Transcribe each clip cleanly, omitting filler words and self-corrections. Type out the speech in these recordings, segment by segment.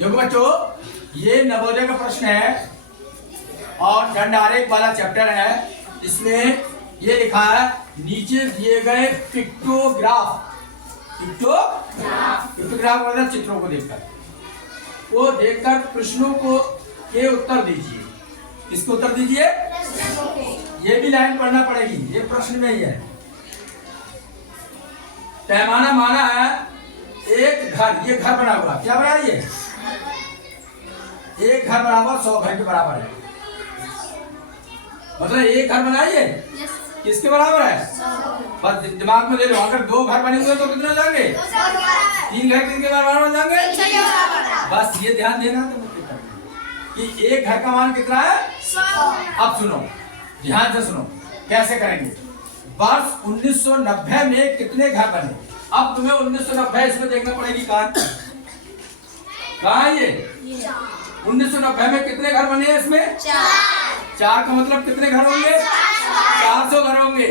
देखो बच्चों, ये नवोदय का प्रश्न है और दंड आरेख वाला चैप्टर है। इसमें ये लिखा है नीचे दिए गए पिक्टोग्राफ मतलब चित्रों को देखकर प्रश्नों को के उत्तर दीजिए। किसको उत्तर दीजिए? ये भी लाइन पढ़ना पड़ेगी, ये प्रश्न में ही है। पैमाना माना है एक घर, ये घर बना हुआ, क्या बना है? ये एक घर बराबर 100 घर के बराबर है। मतलब एक घर बनाइए किसके बराबर है? बस दिमाग में ले लो, अगर 2 घर बने हुए तो कितने हो जाएंगे? 3 घर किसके बराबर हो जाएंगे? बस ये ध्यान देना कि एक घर का मान कितना है? 100। अब सुनो, ध्यान से सुनो, कैसे करेंगे। वर्ष 1990 में कितने घर बने? अब तुम्हें 1990 इसमें देखना पड़ेगी। कहाँ ये 1990 में कितने घर बने हैं? इसमें 4 का मतलब कितने घर होंगे? 400 घर होंगे।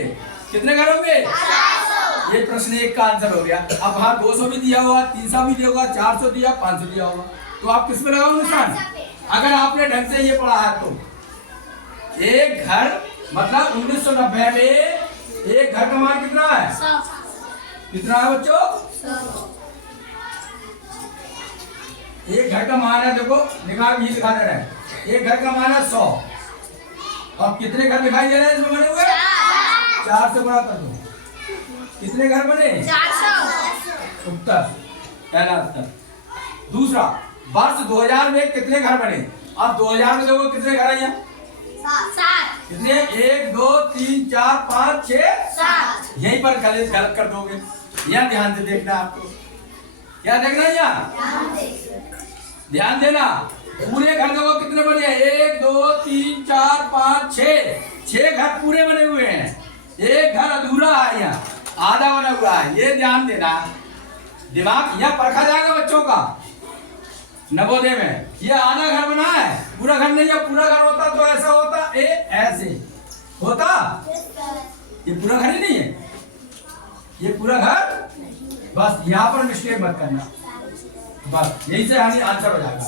कितने घर होंगे? 400। ये प्रश्न 1 का आंसर हो गया। अब वहाँ 200 भी दिया हुआ, 300 भी दिया होगा, 400 दिया, 500 दिया होगा, तो आप किस में लगाओगे निशान? अगर आपने ढंग से ये पढ़ा है तो एक घर मतलब 1990 में एक घर का मान कितना है? 100। कितना है बच्चों? 100। एक घर का मान है, देखो निकाल ये दिखा दे रहा है, एक घर का मान है 100। और कितने घर दिखाई दे रहे हैं इसमें बने हुए? 4 से गुणा कर दो। कितने घर बने? 400। उत्तर, पहला उत्तर। दूसरा, वर्ष 2000 में कितने घर बने? अब 2000 में देखो कितने घर है? 7। कितने? 1 2 3 4 5 6 7। यहीं पर गलत कर दोगे। यहाँ ध्यान से देखना, आपको क्या देखना है? यहाँ ध्यान देना। पूरे घर देखो कितने बने हैं? 1 2 3 4 5 6 घर पूरे बने हुए हैं। एक घर अधूरा है, यहाँ आधा बना हुआ है। ये ध्यान देना, दिमाग यहाँ परखा जाएगा बच्चों का नवोदय में। ये आधा घर बना है, पूरा घर नहीं है। पूरा घर होता तो ऐसा होता, ऐसे होता। ये पूरा घर ही नहीं है, ये पूरा घर। बस यहाँ पर मिस्टेक मत करना, बस यही से आंसर हो जाएगा।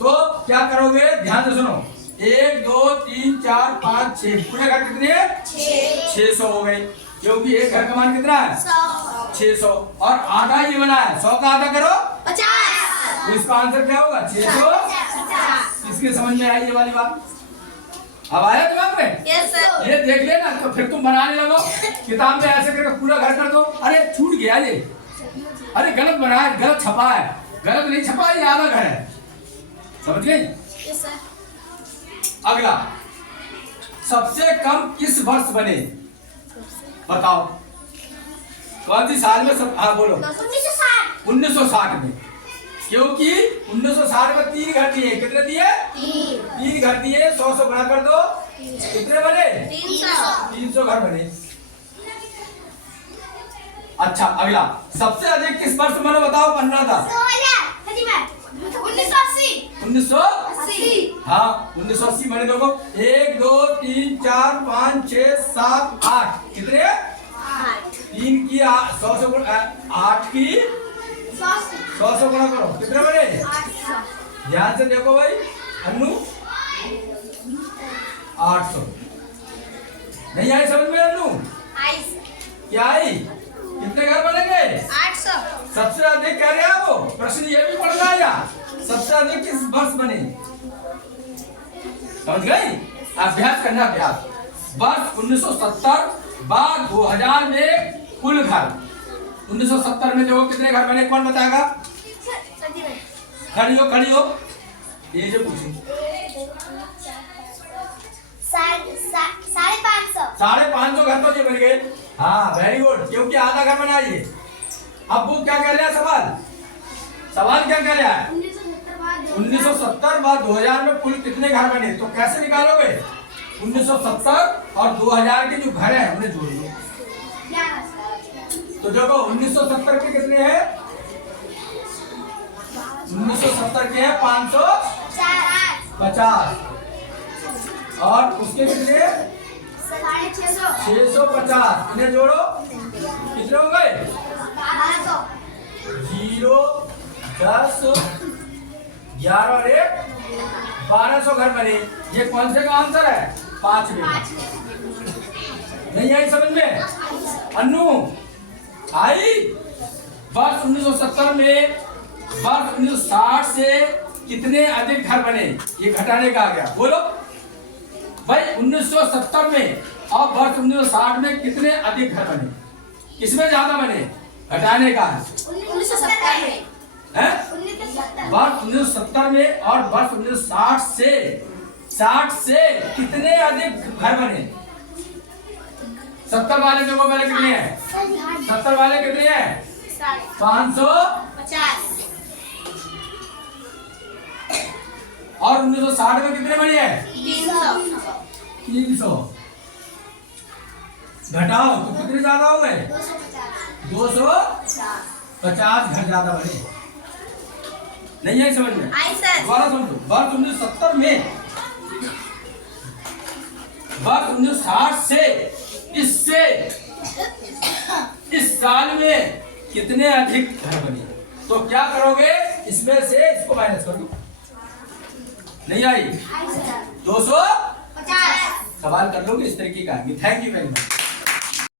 तो क्या करोगे? ध्यान से सुनो, 1 2 3 4 5 6 पूरे घर कितने? 600 हो गए, क्योंकि एक घर का मान कितना है? 600। और आधा ये बना है, 100 का आधा करो 50। तो इसका आंसर क्या होगा? 650। इसके समझ में आई ये वाली बात? अब आया दिमाग में? Yes sir. ये देख लेना, तो फिर तुम बनाने लगो किताब में ऐसे करके पूरा घर कर दो। अरे छूट गया ये, अरे गलत बना है, गलत छपा है। गलत नहीं छपा, ये आधा घर है। समझ गए? Yes sir. अगला, सबसे कम किस वर्ष बने? बताओ कौन सी साल में सब? हाँ बोलो। 1960 में, क्योंकि 1960 में 3 घर दिए। कितने दिए? 3 घर दिए। 100 से गुणा कर दो, कितने बने? 300 घर बने। अच्छा, अगला, सबसे अधिक किस वर्ष में बताओ? 15 था। 1980। हाँ 1980 बने। देखो 1 2 3 4 5 6 7 8 कितने? 3 की 100 से 8 की 100 से गुणा करो, कितने बने? ध्यान से देखो भाई, अन्नू 800। नहीं आई समझ में अन्नू? क्या आई? कितने घर बनेंगे? 800। सबसे अधिक कह रहे हैं वो प्रश्न, ये भी पढ़ना है या सबसे अधिक किस वर्ष बने? समझ गए? अभ्यास करना, अभ्यास। वर्ष 1970 बाद 2000 में कुल घर। 1970 में देखो कितने घर बने, कौन बताएगा? खड़ी हो ये जो पूछे। 550 घर तो जो बन गए। हाँ वेरी गुड, क्योंकि आधा घर बनाइए। अब वो क्या कह रहा है? सवाल क्या कह रहा है? 1970 बाद 2000 में कुल कितने घर बने? तो कैसे निकालोगे? 1970 और 2000 के जो घर हैं उन्हें जोड़ लो। तो देखो 1970 के कितने हैं? 1970 के हैं 550 और उसके कितने? 650। इन्हें जोड़ो, कितने हो गए? 0 10 11 और 1 1200 घर बने। ये कौन से का आंसर है? 5वें। नहीं आई समझ में? अन्नू आई? वर्ष 1970 में वर्ष 1960 से कितने अधिक घर बने? ये घटाने का आ गया, बोलो भाई। 1970 में और वर्ष 1960 में कितने अधिक घर बने? किसमें ज्यादा बने? घटाने का है। 1970 में वर्ष 1970 में और वर्ष 1960 से कितने अधिक घर बने? 70 वाले देखो पहले कितने हैं? 70 वाले कितने हैं? 550। और 1960 में कितने बने हैं? 300। घटाओ तो कितने ज्यादा हो गए? 250 घर ज्यादा बने। नहीं है समझ में? दोबारा समझो। वर्ष 1970 में वर्ष 1960 से इस साल में कितने अधिक घर बने? तो क्या करोगे? इसमें से इसको माइनस कर दो। नहीं आई? 250 सवाल कर लोगे इस तरीके का। Thank you very much.